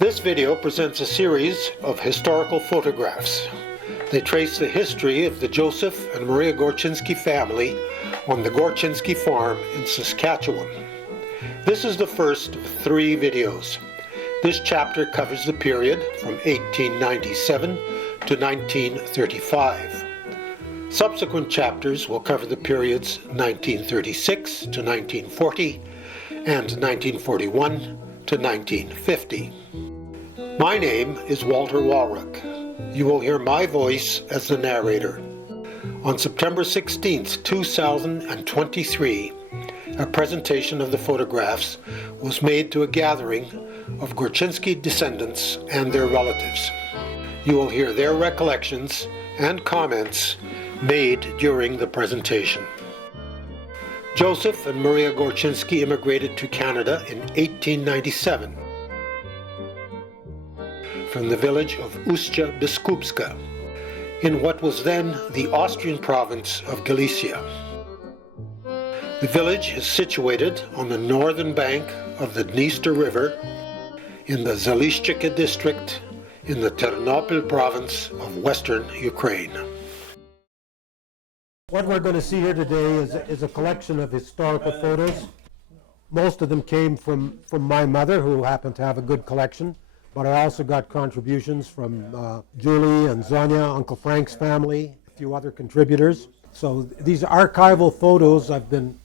This video presents a series of historical photographs. They trace the history of the Joseph and Maria Gorchynski family on the Gorchynski farm in Saskatchewan. This is the first of 3 videos. This chapter covers the period from 1897 to 1935. Subsequent chapters will cover the periods 1936 to 1940 and 1941 to 1950. My name is Walter Walrock. You will hear my voice as the narrator. On September 16, 2023, a presentation of the photographs was made to a gathering of Gorchynski descendants and their relatives. You will hear their recollections and comments made during the presentation. Joseph and Maria Gorchynski immigrated to Canada in 1897 from the village of Ustya Biskupska in what was then the Austrian province of Galicia. The village is situated on the northern bank of the Dniester River in the Zalishchika district in the Ternopil province of western Ukraine. What we're going to see here today is a collection of historical photos. Most of them came from my mother, who happened to have a good collection, but I also got contributions from Julie and Zonia, Uncle Frank's family, a few other contributors. So these archival photos have been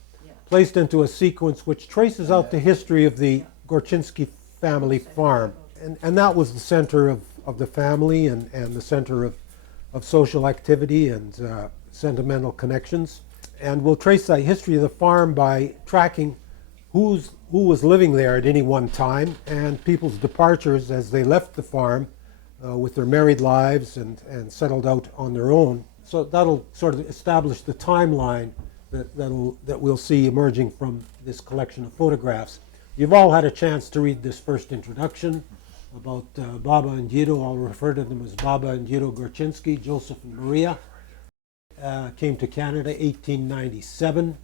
placed into a sequence which traces out the history of the Gorchynski family farm. And that was the center of the family and the center of social activity and sentimental connections. And we'll trace the history of the farm by tracking who was living there at any one time and people's departures as they left the farm with their married lives and settled out on their own. So that'll sort of establish the timeline that we'll see emerging from this collection of photographs. You've all had a chance to read this first introduction about Baba and Guido. I'll refer to them as Baba and Guido Gorchynski, Joseph and Maria. Came to Canada 1897,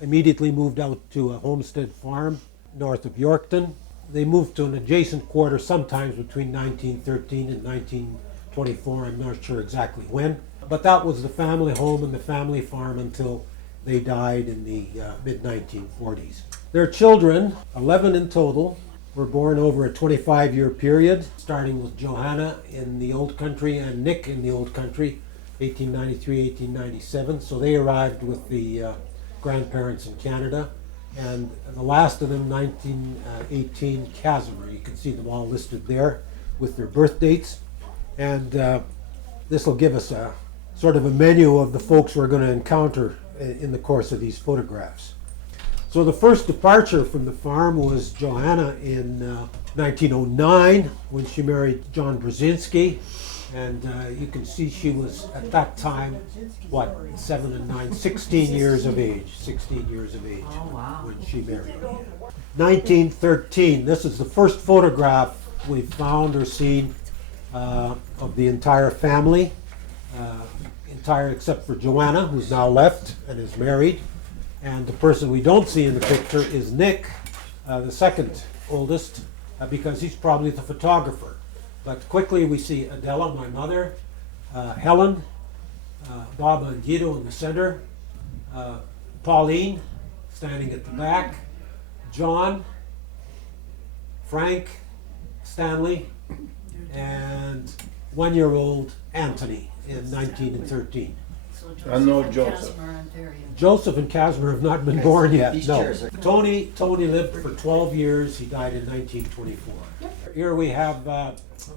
immediately moved out to a homestead farm north of Yorkton. They moved to an adjacent quarter sometimes between 1913 and 1924, I'm not sure exactly when. But that was the family home and the family farm until they died in the mid-1940s. Their children, 11 in total, were born over a 25-year period, starting with Johanna in the Old Country and Nick in the Old Country, 1893, 1897. So they arrived with the grandparents in Canada. And the last of them, 1918, Casimir. You can see them all listed there with their birth dates. And this will give us a sort of a menu of the folks we're going to encounter in the course of these photographs. So the first departure from the farm was Johanna in 1909 when she married John Brzezinski. And you can see she was at that time, 7 and 9, 16 years of age. 16 years of age when she married. 1913, this is the first photograph we've found or seen of the entire family. Entire except for Joanna, who's now left and is married. And the person we don't see in the picture is Nick, the second oldest, because he's probably the photographer. But quickly we see Adela, my mother, Helen, Baba and Guido in the center, Pauline standing at the back, John, Frank, Stanley, and 1-year-old Anthony in 1913. I know Joseph. Joseph and Casimir have not been born yet. No. Tony lived for 12 years. He died in 1924. Here we have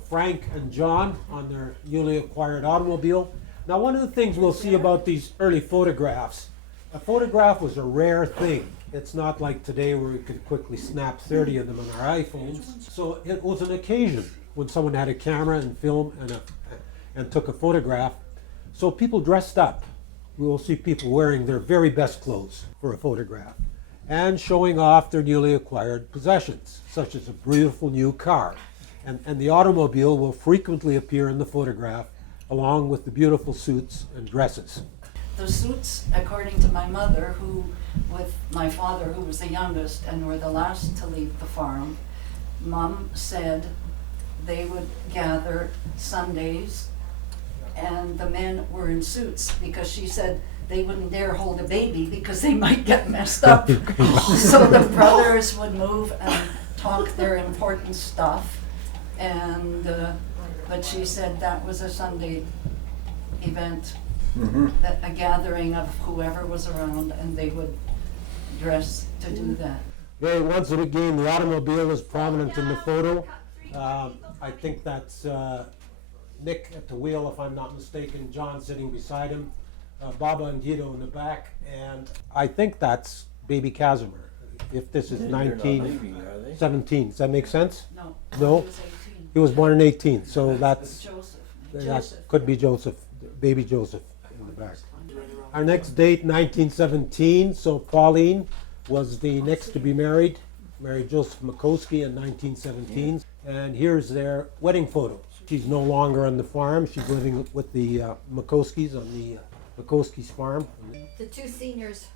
Frank and John on their newly acquired automobile. Now, one of the things we'll see about these early photographs, a photograph was a rare thing. It's not like today where we could quickly snap 30 of them on our iPhones. So it was an occasion when someone had a camera and film and took a photograph. So people dressed up. We will see people wearing their very best clothes for a photograph and showing off their newly acquired possessions, such as a beautiful new car. And the automobile will frequently appear in the photograph along with the beautiful suits and dresses. The suits, according to my mother, who, with my father, who was the youngest and were the last to leave the farm, Mom said they would gather Sundays, and the men were in suits because she said they wouldn't dare hold a baby because they might get messed up. So the brothers would move and talk their important stuff, and but she said that was a Sunday event, that a gathering of whoever was around, and they would dress to do that. Okay, once again, the automobile is prominent in the photo. I think that's Nick at the wheel, if I'm not mistaken, John sitting beside him, Baba and Guido in the back, and I think that's baby Casimir, if this is 1917. Does that make sense? No. No? He was 18. He was born in 18, so that's, Joseph. that Joseph. could be Joseph, baby Joseph in the back. Our next date, 1917, so Pauline was the next to be married Joseph Makoski in 1917, and here's their wedding photos. She's no longer on the farm, she's living with the Makoskis on the Makoski's farm. The two seniors.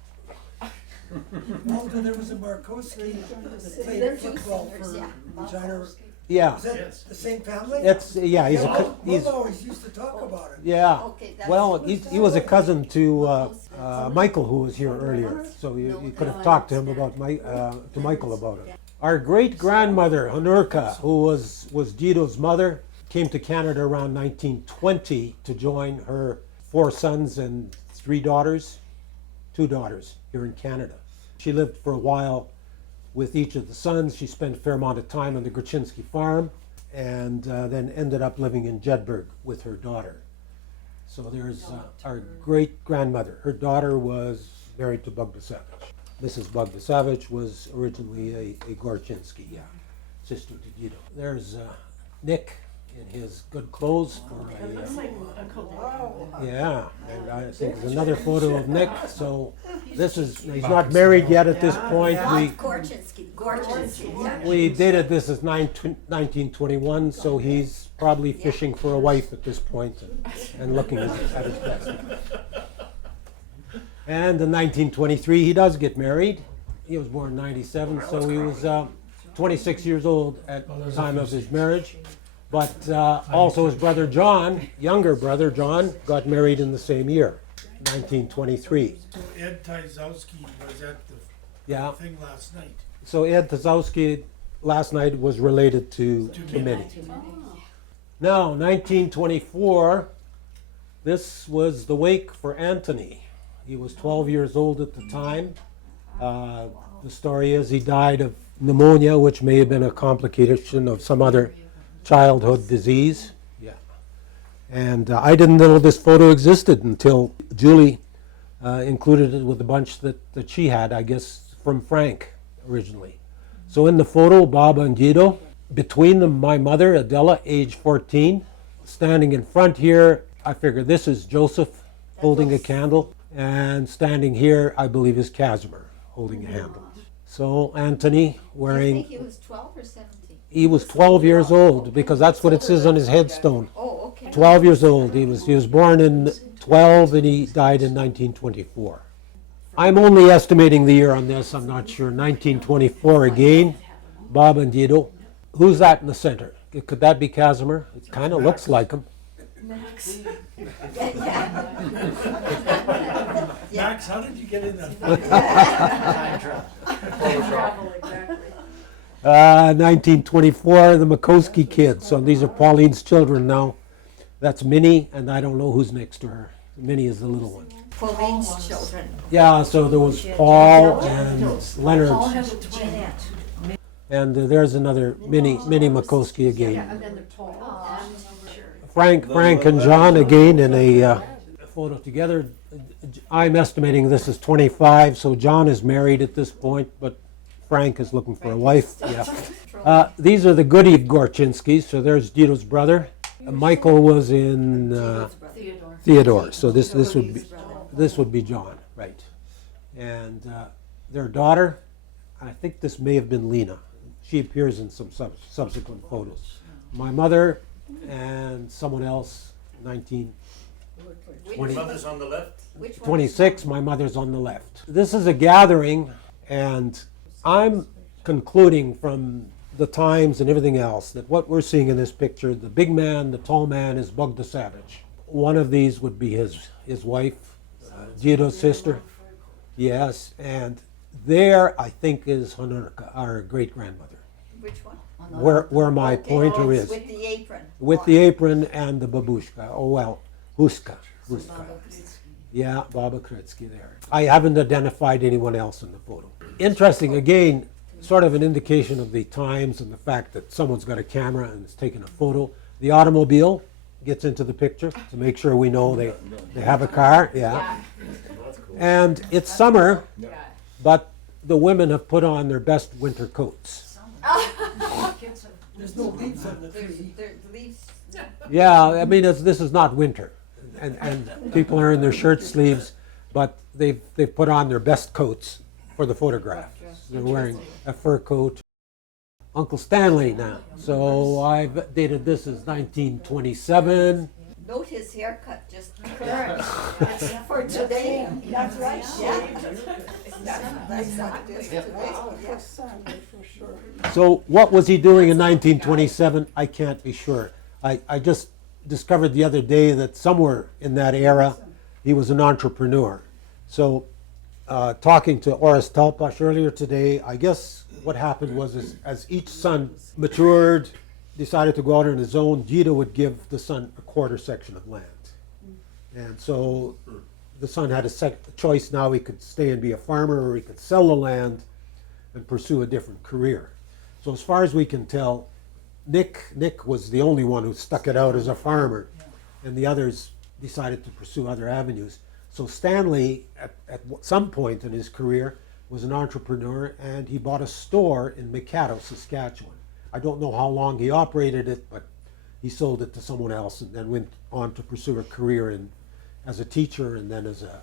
Walter, there was a Markowski that They're played two football singers, for yeah. Regina. Yeah, Is that the same family? it's, yeah, he's Mom always used to talk about it. yeah. Okay, that's- Well, he was a cousin to Michael, who was here earlier, so you could have talked to him about to Michael about it. Our great-grandmother, Hanurka, who was Guido's mother, came to Canada around 1920 to join her 4 sons and 2 daughters here in Canada. She lived for a while with each of the sons. She spent a fair amount of time on the Gorchynski farm, and then ended up living in Jedburgh with her daughter. So there's our great-grandmother. Her daughter was married to Bogdasevich. Mrs. Bogdasevich was originally a Gorchynski, yeah, sister to Guido. There's Nick in his good clothes for yeah, and I think there's another photo of Nick. So this is, he's not married yet at this point. Gorchynski. We dated this as 1921, so he's probably fishing for a wife at this point and looking at his best. And in 1923, he does get married. He was born in 97, so he was 26 years old at the time of his marriage. But also his brother John, younger brother John, got married in the same year, 1923. So Ed Tyzowski was at the Yeah. thing last night. So Ed Tzowski last night was related to Minnie. Now, 1924, this was the wake for Anthony. He was 12 years old at the time. The story is he died of pneumonia, which may have been a complication of some other childhood disease. Yeah. And I didn't know this photo existed until Julie included it with a bunch that she had, I guess, from Frank originally. So in the photo, Baba and Guido, between them, my mother, Adela, age 14, standing in front here, I figure this is Joseph holding a candle, and standing here, I believe, is Casimir holding a handle. So Anthony I think wearing, he was 12 or 17. he was 12 years old, because that's what it says on his headstone. Oh, okay. 12 years old. He was born in 12 and he died in 1924. I'm only estimating the year on this, I'm not sure. 1924 again, Bob and Guido. Who's that in the center? Could that be Casimir? It kind of looks like him. Max, how did you get in that? 1924, the Makoski kids. So these are Pauline's children now. That's Minnie, and I don't know who's next to her. Minnie is the little one. Pauline's children. Yeah, so there was Paul and Leonard. Paul has a twin. And there's another Minnie Makoski again. And then the Paul. Frank and John again in a photo together. I'm estimating this is 25, so John is married at this point, but Frank is looking for a wife. Yeah. These are the Goody Gorchynskis, so there's Guido's brother. Michael was in Theodore, so this would be John, right? And their daughter, I think this may have been Lena. She appears in some subsequent photos. My mother and someone else, 1920. Mother's on the left. Which one? 26, my mother's on the left. This is a gathering, and I'm concluding from the times and everything else, that what we're seeing in this picture, the big man, the tall man, is Bug the Savage. One of these would be his wife, Gido's sister. Yes, and there, I think, is Honorka, our great-grandmother, Which one? where my pointer Oh, is. with the apron. With the apron and the babushka. Oh, well, Huska. Yeah, Baba Kritsky there. I haven't identified anyone else in the photo. Interesting, again, sort of an indication of the times and the fact that someone's got a camera and is taking a photo. The automobile gets into the picture to make sure we know they have a car, yeah. And it's summer, but the women have put on their best winter coats. There's no leaves on the tree. The leaves. Yeah, I mean, this is not winter, and people are in their shirt sleeves, but they've put on their best coats for the photograph. They're wearing a fur coat. Uncle Stanley now. So I've dated this as 1927. Note his haircut, just current. It's for today. That's right. Yeah. That's not this today. Yes. So what was he doing in 1927? I can't be sure. I just discovered the other day that somewhere in that era, he was an entrepreneur. So talking to Oris Talpash earlier today, I guess what happened was as each son matured, decided to go out on his own, Gita would give the son a quarter section of land. And so the son had a choice now. He could stay and be a farmer, or he could sell the land and pursue a different career. So as far as we can tell, Nick was the only one who stuck it out as a farmer, and the others decided to pursue other avenues. So Stanley, at some point in his career, was an entrepreneur, and he bought a store in Mikado, Saskatchewan. I don't know how long he operated it, but he sold it to someone else and then went on to pursue a career as a teacher and then as a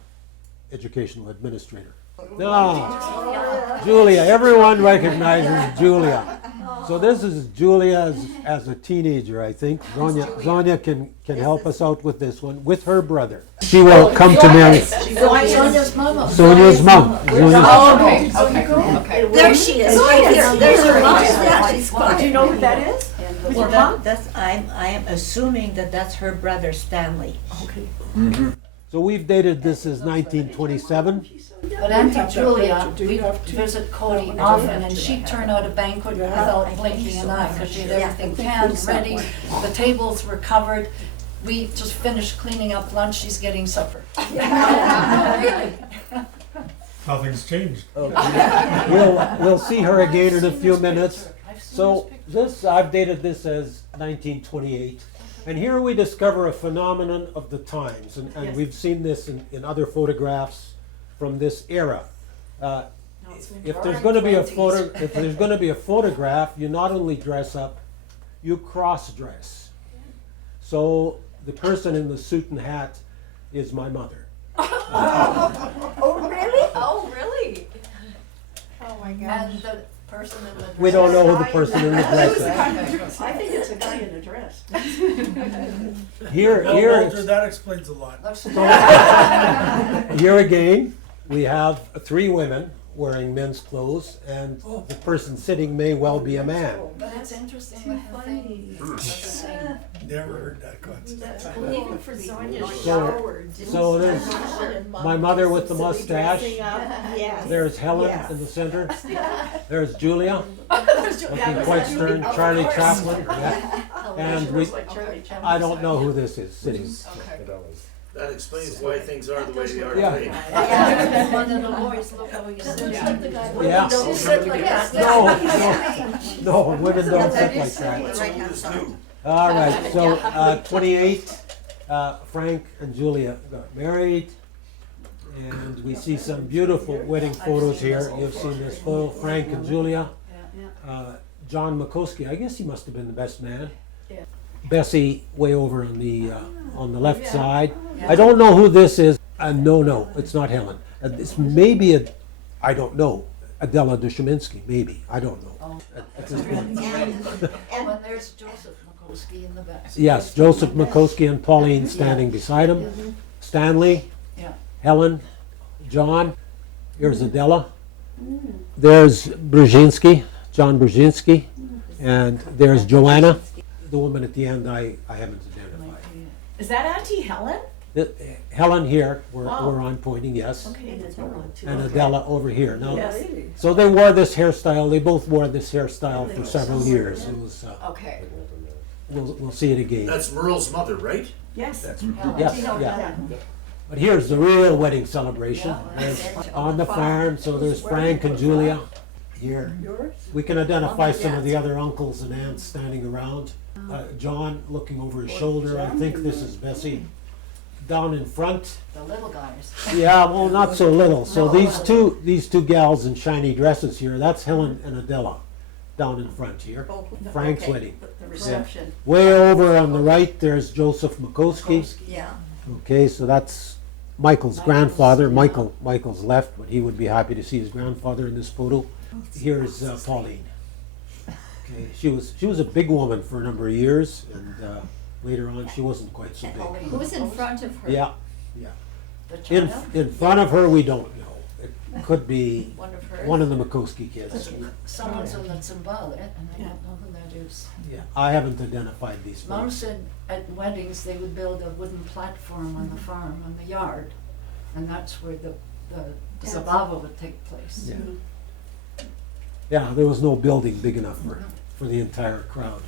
educational administrator. No, Julia, everyone recognizes Julia. So this is Julia as a teenager, I think. Zonia can help us out with this one, with her brother. She will come to marry Sonia's mama. Sonia's mom. Okay. There she is, right here. There's her mom. Yeah, she's Do fine. you know who that is? Well, I am assuming that that's her brother Stanley. So we've dated this as 1927. But Auntie Julia, we visit Cody often, and she'd turn out a banquet without blinking an eye, because she had everything canned, ready, the tables were covered. We just finished cleaning up lunch, she's getting supper. Nothing's changed. We'll see her again in a few minutes. So I've dated this as 1928. And here we discover a phenomenon of the times, and we've seen this in other photographs from this era. If there's going to be a photograph, you not only dress up, you cross-dress. So the person in the suit and hat is my mother. Oh, really? Oh, really? Oh, my And the person in the dress. We don't know who the person in the dress is. I think it's a guy in a dress. Here, Well, here, Walter, that explains a lot. here again, we have three women wearing men's clothes, and the person sitting may well be a man. But it's interesting with the thing. It's the same. Never heard that concept. Even for Sonia's So- shower. So there's my mother with the mustache. Yes. There's Helen in the center. There's Julia, looking quite stern. Charlie Chaplin. Yeah. And I don't know who this is sitting. That explains why things are the way they are Yeah. today. And one of the boys, look how he's sitting. Yeah. Don't sit like that. No, women don't sit like that. Right-hand side. All right, so 28, Frank and Julia got married, and we see some beautiful wedding photos here. You've seen this photo, Frank and Julia. John Makoski, I guess he must have been the best man. Bessie way over on the left side. I don't know who this is. No, it's not Helen. This may be I don't know, Adela Dushiminski, maybe. I don't know. At this point. And there's Joseph Makoski in the back. Yes, Joseph Makoski and Pauline standing beside him. Stanley, Yeah. Helen, John. Here's Adela. There's Brzezinski, John Brzezinski. And there's Joanna, the woman at the end I haven't identified. Is that Auntie Helen? Helen here, Wow. where I'm pointing, yes, Okay, that's one too. and Adela over here. Now, Yes. so they wore this hairstyle, they both wore this hairstyle for several years. It was, Okay. we'll see it again. That's Merle's mother, right? Yes. Yes, Yeah. yeah. But here's the real wedding celebration. There's on the farm, so there's Frank and Julia here. We can identify some of the other uncles and aunts standing around. John looking over his shoulder, I think this is Bessie. Down in front, The little guys. yeah, well, not so little. So these two gals in shiny dresses here, that's Helen and Adela down in front here. Frank's Okay. wedding. The reception. Way over on the right, there's Joseph Makoski. Yeah. Okay, so that's Michael's grandfather. Michael's left, but he would be happy to see his grandfather in this photo. Here's Pauline. Okay, she was a big woman for a number of years, and later on she wasn't quite so big. Who's in front of her? Yeah, The in child. in front of her we don't know. It could be One of hers? one of the Makoski kids. Someone's in the Zimbabwe, and I don't know who that is. Yeah, I haven't identified these Mom folks. said at weddings, they would build a wooden platform on the farm, on the yard, and that's where the Zimbabwe would take place. Yeah. Yeah, there was no building big enough for the entire crowd.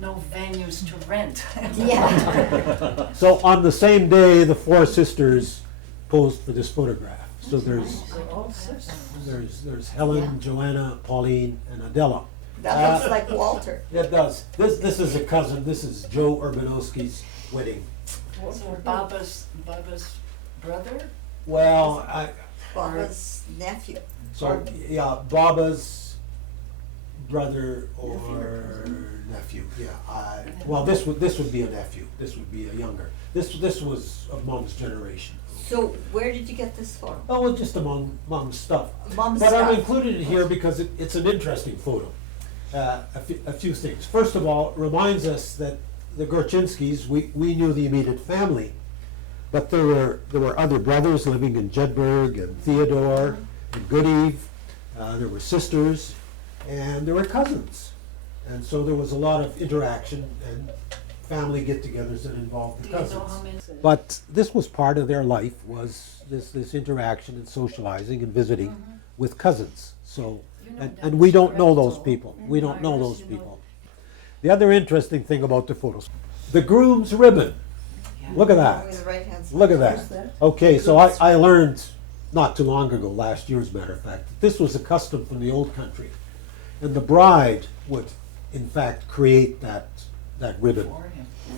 No venues to rent. Yeah. So on the same day, the four sisters posed for this photograph. So there's Helen, Joanna, Pauline, and Adela. That looks like Walter. It does. This is a cousin. This is Joe Urbanowski's wedding. So Baba's brother? Well, Baba's nephew. yeah, Baba's brother or nephew. Yeah. Well, this would be a nephew. This would be a younger. This was of Mom's generation. So where did you get this from? Oh, well, just among Mom's stuff. Mom's But stuff. I've included it here because it's an interesting photo. A few things. First of all, it reminds us that the Gorchynskis, we knew the immediate family, but there were other brothers living in Jedburgh and Theodore and Goodeve. There were sisters, and there were cousins. And so there was a lot of interaction and family get-togethers that involved the Do you know cousins. how many? But this was part of their life, was this interaction and socializing and visiting with cousins. So, and we don't know those people. We don't know those people. The other interesting thing about the photos, the groom's ribbon. Look at Over that. the right-hand side. Look at that. Okay, so I learned not too long ago, last year as a matter of fact, that this was a custom from the old country. And the bride would, in fact, create that ribbon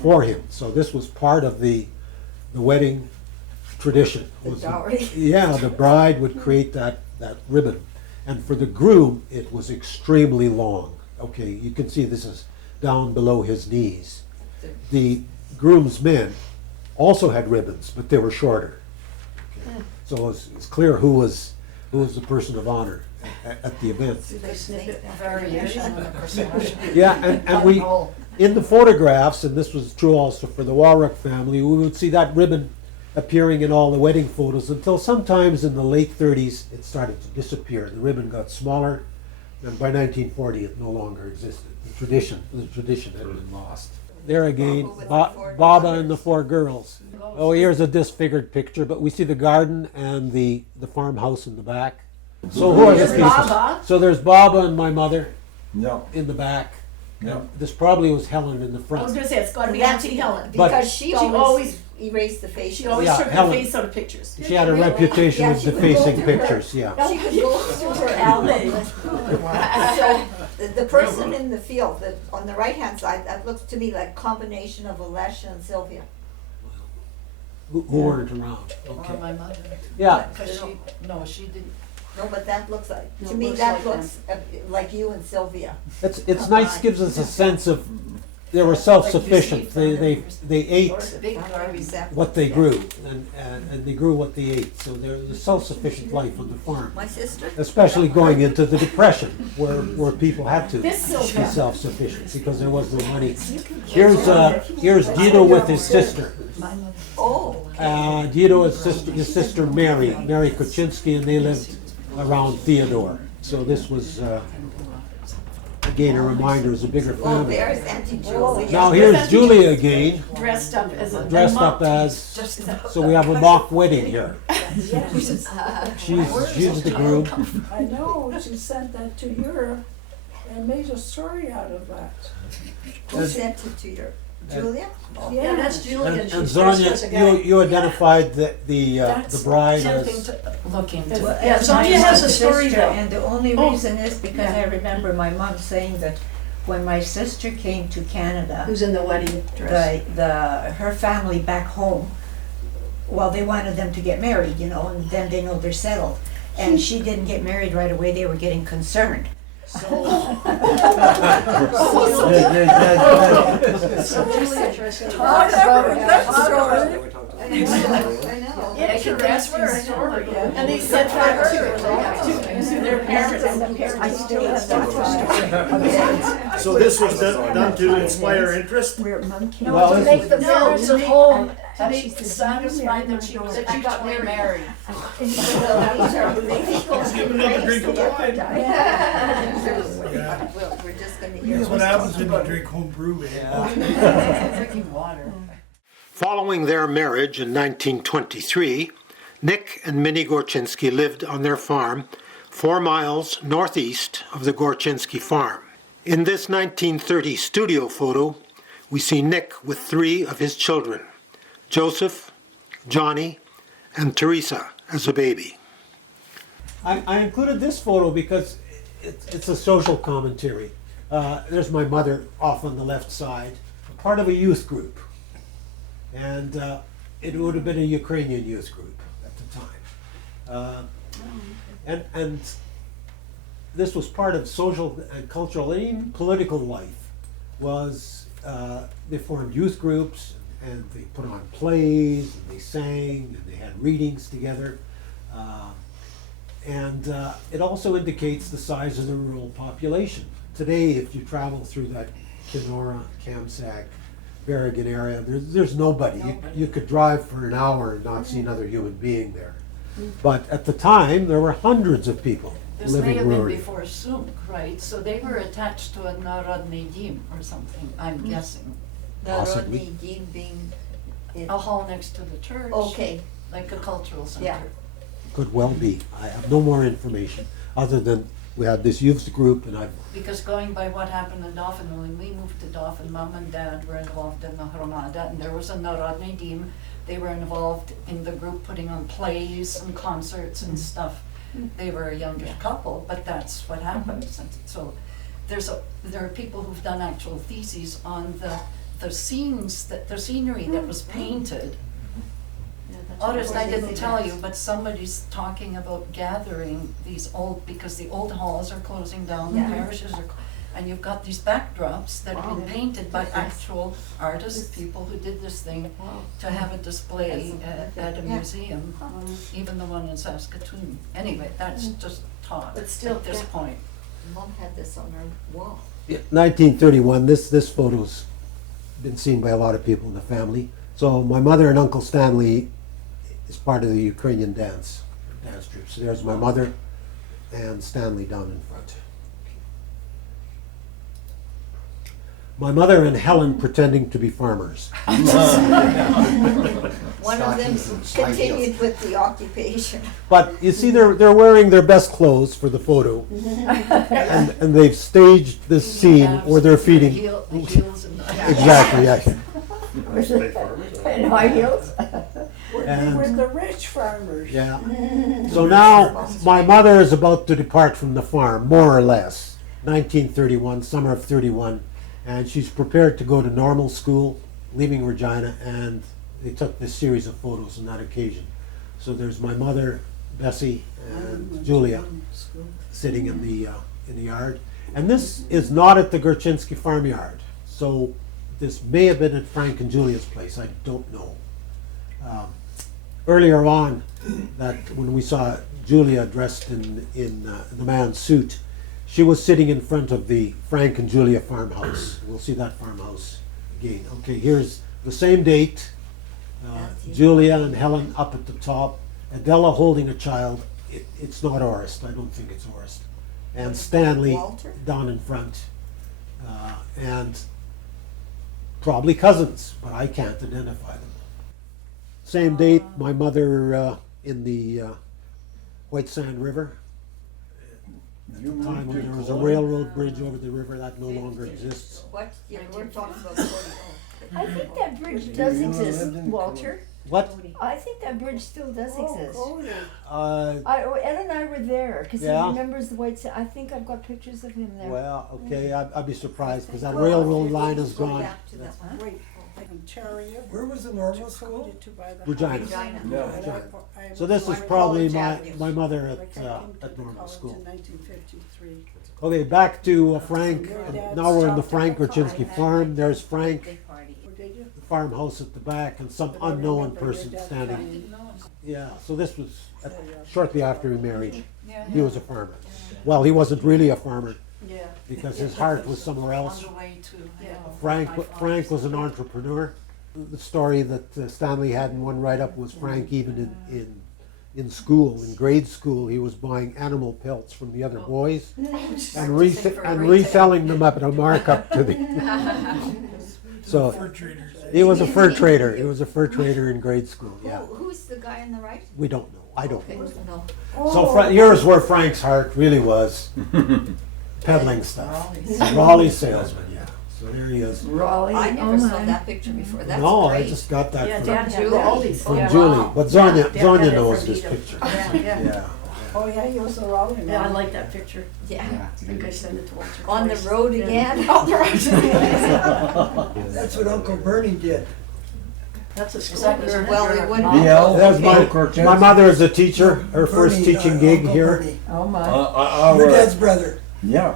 for him. So this was part of the wedding tradition. The Was dowry. Yeah, the bride would create that ribbon. And for the groom, it was extremely long. Okay, you can see this is down below his knees. The groom's men also had ribbons, but they were shorter. Okay. So it's clear who was the person of honor at the event. Variation in the procession. Yeah, and we, Buttonhole. in the photographs, and this was true also for the Warwick family, we would see that ribbon appearing in all the wedding photos until sometimes in the late 30s it started to disappear. The ribbon got smaller, and by 1940 it no longer existed. The tradition had been lost. There again, Baba and the four girls. Oh, here's a disfigured picture, but we see the garden and the farmhouse in the back. So who are the Here's people? Baba. So there's Baba and my mother No. in the back. No. This probably was Helen in the I was front. gonna say, it's gotta be That's Auntie Helen. because she She always- always erased the face. She always Yeah, took her Helen. face out of pictures. She had a reputation Yeah, of she would go defacing through her- pictures, yeah. She could go through her album. So the person in the field, on the right-hand side, that looks to me like combination of Alessia and Sylvia. Who weren't around, Or okay. my mother. Yeah, Because she didn't. No, but that looks like, No, to it me, looks that like looks like you and Sylvia. it's nice, gives us a sense of, they were self-sufficient. They ate Big garbage. what they grew, and they grew what they ate. So there's a self-sufficient life on the farm. My sister? Especially going into the Depression, where people had to be This Sylvia. self-sufficient because there was no money. Here's Dino with his sister. Oh, Dino is his sister Mary Gorchynski, and they lived around Theodore. So this was Again, a reminder, it's a bigger Oh, family. there's Auntie Julia. Now here's Julia again, Dressed up as a. dressed up as, so we have a mock wedding here. She's the groom. I know, she sent that to Europe and made a story out of that. Who sent it to you? Julia? Yeah, that's Julia. And She's Sonia, dressed as a guy. you identified the That's bride something as, to look into. Well, Yeah, as Sonia my has a story sister, though. and the only Oh. reason is because I remember my mom saying that when my sister came to Canada, Who's in the wedding dress? her family back home, well, they wanted them to get married, you know, and then they know they're settled. And she didn't get married right away, they were getting concerned. So, So Julia talks I never heard that about story. I know. Yeah, she dressed for her story. And they said for her, she was all their parents. I still have that. So this was done to inspire interest? We're monkey. Well, to this make is- the No, parents to at make- home, to and make she's satisfied that she got married. Let's give another drink of wine. Well, we're just gonna hear. That's what happens when you drink home brew, eh? Drinking water. Following their marriage in 1923, Nick and Minnie Gorchynski lived on their farm 4 miles northeast of the Gorchynski farm. In this 1930 studio photo, we see Nick with 3 of his children, Joseph, Johnny, and Teresa as a baby. I included this photo because it's a social commentary. There's my mother off on the left side, part of a youth group. And it would have been a Ukrainian youth group at the time. And this was part of social and cultural and even political life. They formed youth groups and they put on plays and they sang and they had readings together. It also indicates the size of the rural population. Today, if you travel through that Kenora, Kamsack, Berrigan area, there's nobody. You could drive for an hour and not see another human being there. But at the time, there were hundreds of people This may living have been rurally. before Sunk, right? So they were attached to a Narodny Dim or something, I'm guessing. Possibly. Narodny Dim being, A hall next to the church. okay, Like a cultural center. Yeah. Could well be. I have no more information other than we had this youth group and Because going by what happened in Dauphin, when we moved to Dauphin, Mom and Dad were involved in the Hromada, and there was a Narodny Dim. They were involved in the group putting on plays and concerts and stuff. They were a youngish couple, but that's what happens. And so there are people who've done actual theses on the scenes, the scenery that was painted. Otis, I didn't tell you, but somebody's talking about gathering these because the old halls are closing down, the parishes are, and you've got these backdrops that have been painted by actual artists, people who did this thing, to have a display at a museum, even the one in Saskatoon. Anyway, that's just talk But still, at this yeah. point. Mom had this on her wall. 1931, this photo's been seen by a lot of people in the family. So my mother and Uncle Stanley is part of the Ukrainian dance troupe. So there's my mother and Stanley down in front. My mother and Helen pretending to be farmers. One of them continued with the occupation. But you see, they're wearing their best clothes for the photo, and they've staged this scene where they're feeding. The heels and Exactly, yeah. And high heels? And- We're the rich farmers. Yeah. So now my mother is about to depart from the farm, more or less. 1931, summer of 31, and she's prepared to go to normal school, leaving Regina, and they took this series of photos on that occasion. So there's my mother, Bessie, and Julia sitting in the yard. And this is not at the Gorchynski farmyard. So this may have been at Frank and Julia's place, I don't know. Earlier on, that when we saw Julia dressed in the man's suit, she was sitting in front of the Frank and Julia farmhouse. We'll see that farmhouse again. Okay, here's the same date. Julia and Helen up at the top. Adela holding a child. It's not Orist. I don't think it's Orist. And Stanley Walter? down in front. and probably cousins, but I can't identify them. Same date, my mother in the White Sand River. At the time when there was a railroad bridge over the river, that no longer exists. What? Yeah, we're talking about 40. I think that bridge does exist, Walter. What? I think that bridge still does exist. Ed and I were there, because he Yeah? remembers the White Sand. I think I've got pictures of him there. Well, okay, I'd be surprised, because that railroad line is Go gone. back to that one. Wait, Ontario. Where was the normal school? To buy the Regina. Regina. So this is probably my mother at normal school. In 1953. Okay, back to Frank. Now we're in the Frank Gorchynski farm. There's Frank, Big party. Did you? the farmhouse at the back, and some unknown person standing. Yeah, so this was shortly after he married. He was a farmer. Well, he wasn't really a farmer Yeah. because his heart was somewhere On else. the way to. Frank was an entrepreneur. The story that Stanley had in one write-up was Frank even in school, in grade school, he was buying animal pelts from the other boys and reselling them up at a markup to the. So Fur traders. he was a fur trader. He was a fur trader in grade school. Yeah, Who's the guy on the right? we don't know. I don't know. No. So here's where Frank's heart really was, peddling stuff. Raleigh salesman. Yeah. So there he is. Raleigh. I never oh saw my. that picture before. That's No, great. I just got that Yeah, from, Dad had Julie? all these. from Yeah. Julie. Wow. But Dad had Zonia it knows from this Vito. picture. Yeah. Yeah. Oh, yeah, he was a Raleigh man. Yeah, I like that picture. Yeah. I think I sent it to Walter. On the twice. road Yeah. again? On the road. That's what Uncle Bernie did. That's a Is school. that your? Well, we your wouldn't- mom? That's my mother is a teacher. Her first Bernie, teaching gig Uncle here, Bernie. Oh my. Your dad's brother. Yeah.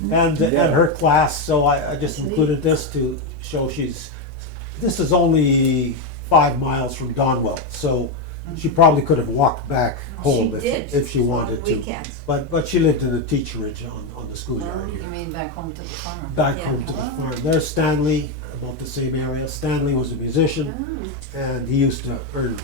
and her class. So I just included this to show this is only 5 miles from Donwell, so she probably could have walked back home She did. if she wanted On to. weekends. But she lived in the teacherage on the schoolyard You here. mean back home to the farm? Back Yeah. home to the farm. There's Stanley, about the same area. Stanley was a musician, and he used to earn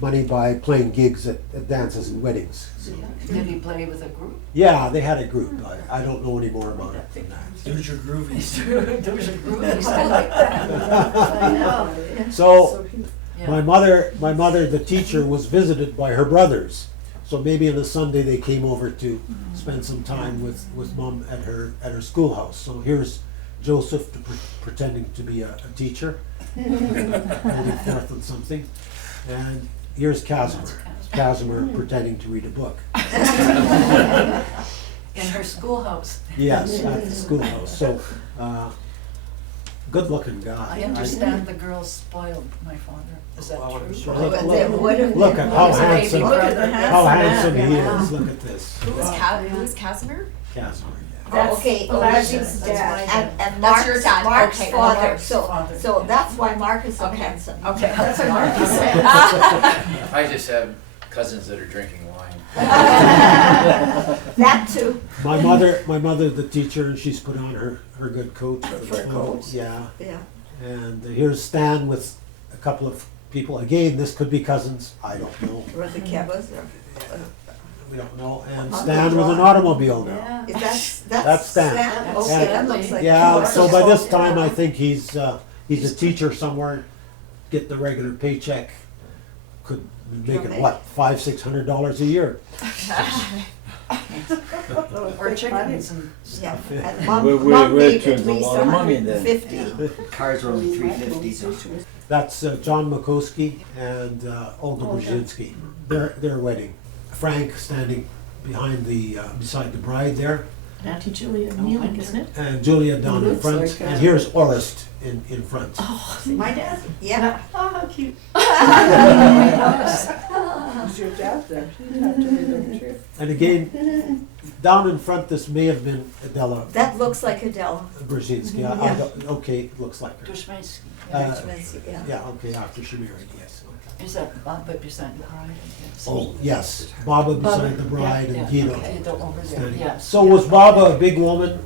money by playing gigs at dances and weddings. So, Did he play with a group? yeah, they had a group. I don't know any more about it than that. There's your groovies. There was a group, he said like that. I know. So Yeah. my mother, the teacher, was visited by her brothers. So maybe on a Sunday they came over to spend some time with Mom at her schoolhouse. So here's Joseph pretending to be a teacher, holding forth on something, and here's Casimir pretending to read a book. In her schoolhouse. Yes, at the schoolhouse. So good-looking I guy. understand the girls spoiled my father. Is that Oh, I'm true? sure. But then what if- Look at how He's a baby handsome, brother. how handsome he Yeah. is. Look at this, Who's Casimir? Casimir. That's Okay, Elijah's that's dad. my- And That's your Mark's, dad. Mark's Okay, father, Mark's so, father. so that's why Mark is so Okay. handsome. Okay, that's what Marcus said. I just have cousins that are drinking wine. That too, My mother, the teacher, and she's put on her good coat. for the Fur photo. coat. Yeah, yeah. and here's Stan with a couple of people. Again, this could be cousins. I don't know. Or the Kevas, or, We don't know. And Stan with an automobile now. Yeah. that's That's Stan. Okay, that looks like. Yeah. So by this time, I Yeah. think he's a teacher somewhere, getting a regular paycheck. Could make it what, $500-600 a year. Or chickens and Yeah, stuff. and Mom, We Mom made took at a least lot of money then. 150. Cars were only $3.50. That's John Makoski and Olga Brzezinski. Their wedding. Frank standing behind beside the bride there, Auntie Julia kneeling, isn't it? and Julia down in Looks front, like, and here's Orest in front. My dad? Yeah. Oh, how cute. Was your dad there? He'd have to be there too. And again, down in front, this may have been Adela That looks like Adele. Brzezinski. I don't, okay, it looks like her. Dushmansky. Yeah. Yeah, okay, after she married, yes. Okay. Is that Baba beside the bride? Yes. Oh, yes, Baba beside the bride and Yeah, Guido okay, the over there, standing. yes. So was Baba a big woman?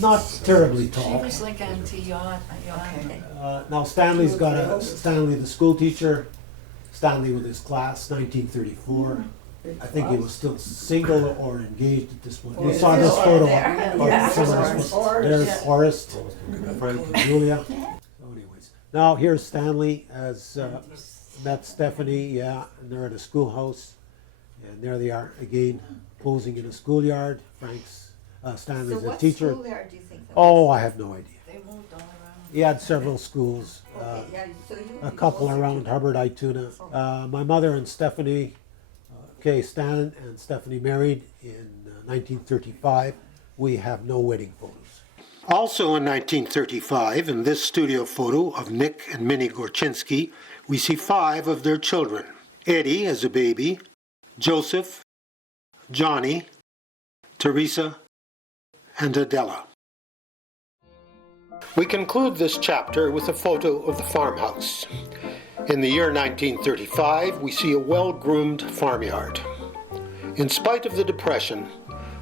Not terribly She tall. was like Auntie Yacht. Okay. Now Stanley's got Stanley the school teacher, Stanley with his class, 1934. I think he was still single or engaged at this point. We saw this photo. There's Forrest, Frank and Julia. So anyways, now here's Stanley as met Stephanie, yeah, and they're at a schoolhouse. And there they are again, posing in a schoolyard. Stanley's So a what teacher. schoolyard do you think that Oh, was? I have no idea. They moved all around. He had several schools, Okay, yeah, so you a be couple closer around to- Hubbard, Ituna. My mother and Stephanie, Stan and Stephanie married in 1935. We have no wedding photos. Also in 1935, in this studio photo of Nick and Minnie Gorchynski, we see 5 of their children. Eddie as a baby, Joseph, Johnny, Teresa, and Adela. We conclude this chapter with a photo of the farmhouse. In the year 1935, we see a well-groomed farmyard. In spite of the Depression,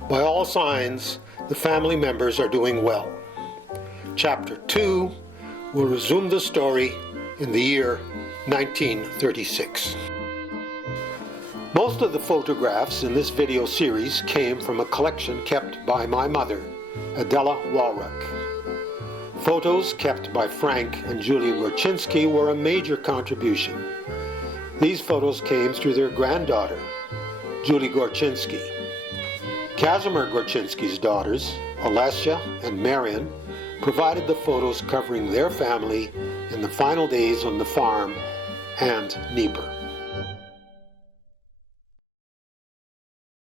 by all signs, the family members are doing well. Chapter 2 will resume the story in the year 1936. Most of the photographs in this video series came from a collection kept by my mother, Adela Walruck. Photos kept by Frank and Julia Gorchynski were a major contribution. These photos came through their granddaughter, Julie Gorchynski. Casimir Gorchynski's daughters, Alessia and Marion, provided the photos covering their family in the final days on the farm and Nieper.